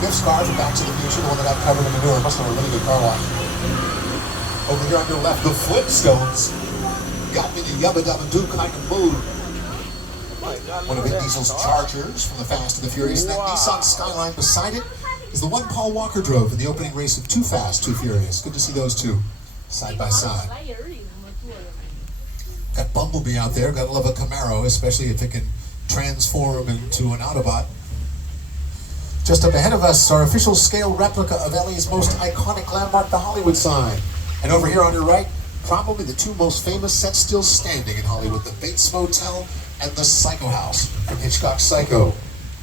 Biff's car from Back to the Future, the one that got covered in manure. Must have a really good car wash. Over here on your left, the Flintstones. Got me the Yubba Dubba Doo kind of mood. One of Vin Diesel's Chargers from the Fast and the Furious. And that Nissan Skyline beside it is the one Paul Walker drove in the opening race of Too Fast, Too Furious. Good to see those two side by side. Got Bumblebee out there. Gotta love a Camaro, especially if it can transform into an Autobot. Just up ahead of us, our official scale replica of LA's most iconic landmark, the Hollywood sign. And over here on your right, probably the two most famous sets still standing in Hollywood, the Bates Motel and the Psycho House from Hitchcock's Psycho.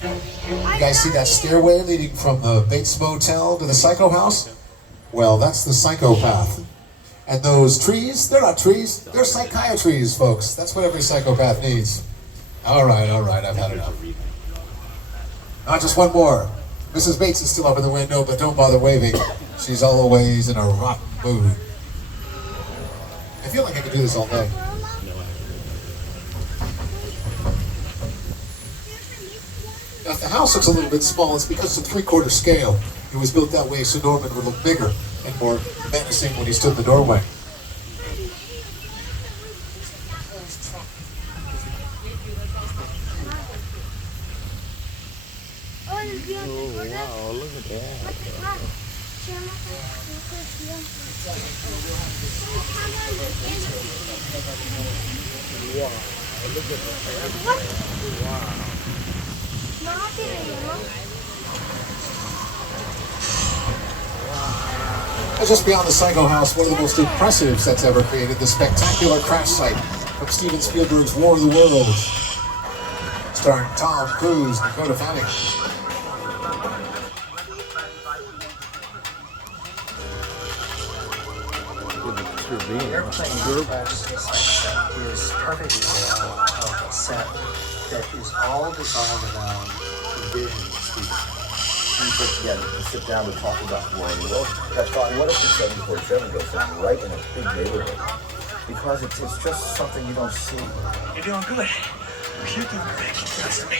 You guys see that stairway leading from the Bates Motel to the Psycho House? Well, that's the psychopath. And those trees, they're not trees, they're psychiatries, folks. That's what every psychopath needs. All right, I've had enough. Not just one more. Mrs. Bates is still up in the window, but don't bother waving. She's always in a rotten mood. I feel like I could do this all day. Now, if the house looks a little bit small, it's because it's a 3/4 scale. It was built that way so Norman would look bigger and more menacing when he stood in the doorway. Oh, wow, look at that. Wow, look at that. Wow. Just beyond the Psycho House, one of the most impressive sets ever created, the spectacular crash site from Steven Spielberg's War of the Worlds, starring Tom Cruise and Dakota Fanning. The airplane crash is perfect example of a set that is all designed around the vision of Steven. We put together and sit down and talk about War of the Worlds. That's fine. What if the 747 goes down right in a big neighborhood? Because it's just something you don't see. You're doing good. You're doing great. Trust me.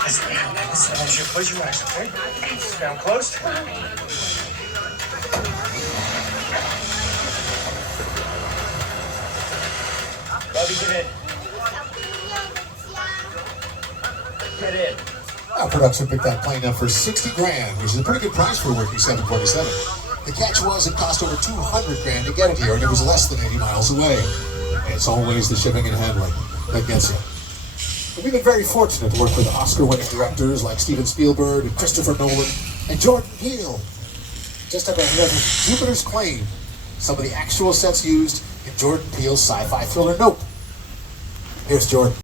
Listen, I should close your eyes, okay? Sit down close. Bobby, get in. Get in. Our production picked that plane up for $60 grand, which is a pretty good price for a working 747. The catch was it cost over $200 grand to get it here, and it was less than 80 miles away. And it's always the shipping and handling that gets you. And we've been very fortunate to work with Oscar-winning directors like Steven Spielberg and Christopher Nolan and Jordan Peele. Just up ahead of Jupiter's Claim, some of the actual sets used in Jordan Peele's sci-fi thriller Nope. Here's Jordan.